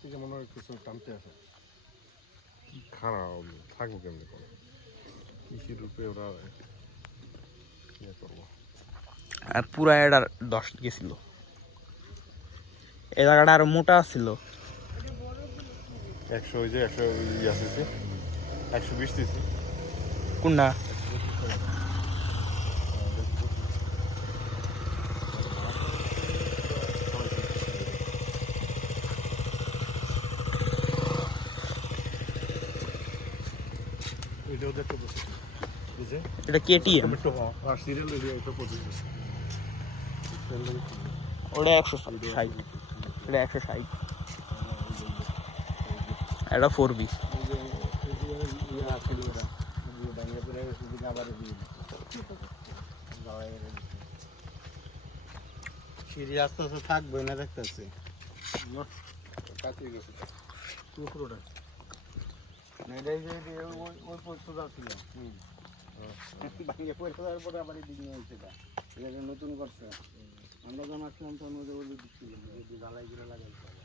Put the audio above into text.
থেকে মনে হয় কিছু টানতে আসে খারাপ থাকবো কেমনি করে কৃষির রূপে ওরা ইয়ে করবো আর পুরা এটা 10 গেছিল এই জায়গাটা আরো মোটা ছিল 100 ওই যে 100 ইয়ে আছে 120 সিসি কোনটা এটাও দেখতে পাচ্ছি বুঝে এটা কেটিএম একটু আর সিরিয়াল এরিয়া এটা পড়ছে ওটা 160 এটা 160 এটা 4B সিঁড়ি আস্তে আস্তে থাকবে না দেখতেছি কাটিয়ে গেছে পুরোটা না এটাই যে ওই সোজা ছিল ভাঙে পড়ে যাওয়ার পরে আবার এদিক নিয়ে হয়েছে এটা নতুন করছে আমরা যখন আসলাম তখন ওদের ওই দিক ছিল ঢালাই করে লাগাইছে